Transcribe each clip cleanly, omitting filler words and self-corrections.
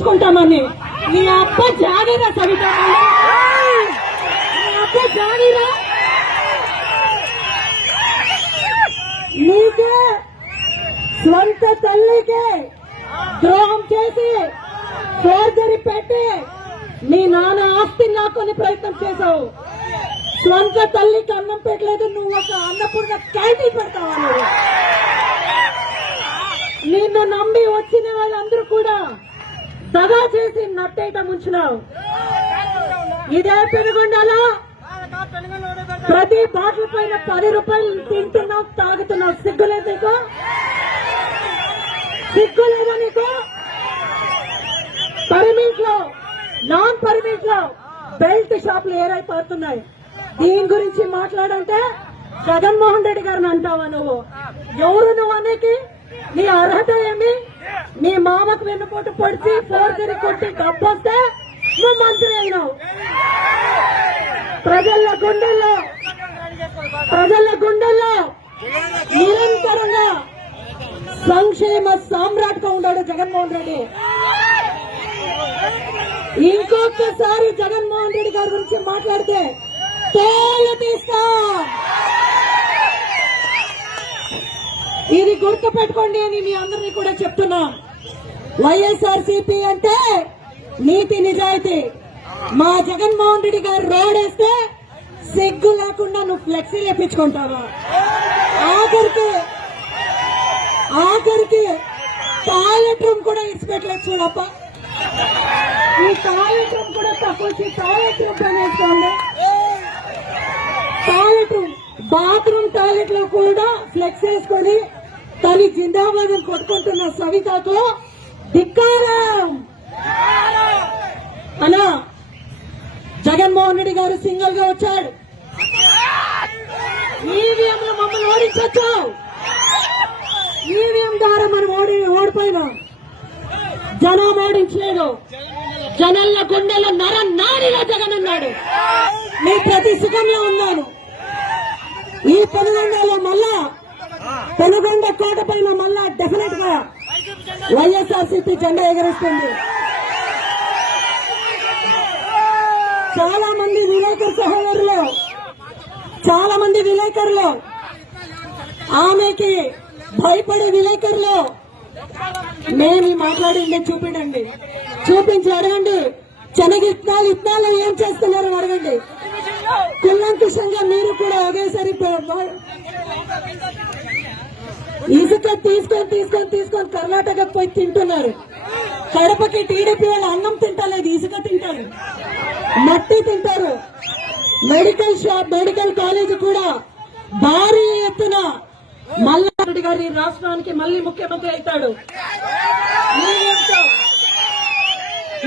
గెలిపించుకుంటామని నీ అబ్బ జాగిరా సవిత, నీ అబ్బ జాగిరా. నీకే స్వంత తల్లికే ద్రోహం చేసి ఫోర్జరీ పెట్టి మీ నాన్న ఆస్తిని లాక్కొని ప్రయత్నం చేశావు. స్వంత తల్లికి అన్నం పెట్టలేదు, నువ్వు ఒక అన్నపూర్ణ క్యాంటీన్ పెడతావా? నిన్ను నమ్మి వచ్చిన వాళ్ళందరూ కూడా దగా చేసి నట్టేట ముంచినావు. ఇదే పెనుగొండలో ప్రతి బాటిల్ పైన 10 రూపాయలు తింటున్నావు, తాగుతున్నావు. సిగ్గులేదు నీకు? సిగ్గులేదా నీకు? పర్మిట్ లో, నాన్ పర్మిట్ లో బెల్ట్ షాపులు ఏరైపోతున్నాయి. దీని గురించి మాట్లాడంటే జగన్మోహన్ రెడ్డి గారిని అంటావా నువ్వు? ఎవరు నువ్వు అనేకి? నీ అర్హత ఏమి? నీ మామకు వెన్నుపోటు పొడిచి ఫోర్జరీ కొట్టి డబ్బొస్తే నువ్వు మంత్రి అయినావు. ప్రజల గుండెల్లో నిరంతరంగా సంక్షేమ సామ్రాట్గా ఉన్నాడు జగన్మోహన్ రెడ్డి. ఇంకొకసారి జగన్మోహన్ రెడ్డి గారి గురించి మాట్లాడితే తోలు తీస్తా. ఇది గుర్తు పెట్టుకోండి అని మీ అందరినీ కూడా చెప్తున్నా. వైఎస్ఆర్సీపీ అంటే నీతి నిజాయితీ. మా జగన్మోహన్ రెడ్డి గారు రోడ్ వేస్తే సిగ్గు లేకుండా నువ్వు ఫ్లెక్సీ వేపించుకుంటావా? ఆఖరికి టాయిలెట్ రూమ్ కూడా ఇచ్చిపెట్టలేదు చూడప్ప. ఈ టాయిలెట్ రూమ్ కూడా తక్కువ, టాయిలెట్ రూమ్ పనిచేసుకోండి. టాయిలెట్ రూమ్, బాత్రూమ్ టాయిలెట్ లో కూడా ఫ్లెక్స్ వేసుకొని తల్లి జిందాబాద్ కొట్టుకుంటున్న సవితకు ధిక్కారం. అలా జగన్మోహన్ రెడ్డి గారు సింగిల్ గా వచ్చాడు. ఈవీఎం లో మమ్మల్ని ఓడించొచ్చావు. ఈవీఎం ద్వారా మనం ఓడిపోయినాం. జనం ఓడించలేదు. జనాల గుండెలో నాడిలో జగన్ అన్నాడు. నీ ప్రతి సుఖంలో ఉన్నాను. ఈ పెనుగొండలో మళ్ళా, పెనుగొండ కోట పైన మళ్ళా డెఫినెట్ గా వైఎస్ఆర్సీపీ జెండా ఎగరేస్తుంది. చాలా మంది విలేకరు సహోదరులు, చాలా మంది విలేకరులు, ఆమెకి భయపడే విలేకరులు, మేము మాట్లాడింది చూపించండి, చూపించి అడగండి. ఇత్నాలు ఏం చేస్తున్నారని అడగండి. కుల్లంకుషంగా మీరు కూడా ఒకేసారి ఇసుక తీసుకొని కర్ణాటక పోయి తింటున్నారు. కడపకి టీడీపీ వాళ్ళు అన్నం తింటలేదు, ఇసుక తింటారు, మట్టి తింటారు. మెడికల్ కాలేజ్ కూడా భారీ ఎత్తున మల్లారెడ్డి గారి రాష్ట్రానికి మళ్లీ ముఖ్యమంత్రి అవుతాడు.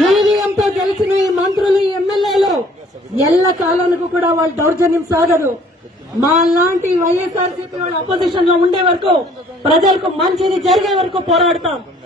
ఈవీఎంతో గెలిచిన ఈ మంత్రులు, ఈ ఎమ్మెల్యేలు ఎల్ల కాలానికి కూడా వాళ్ళ దౌర్జన్యం సాగదు. మా లాంటి వైఎస్ఆర్సీపీ వాళ్ళు అపోజిషన్ లో ఉండే వరకు, ప్రజలకు మంచిది జరిగే వరకు పోరాడతాం.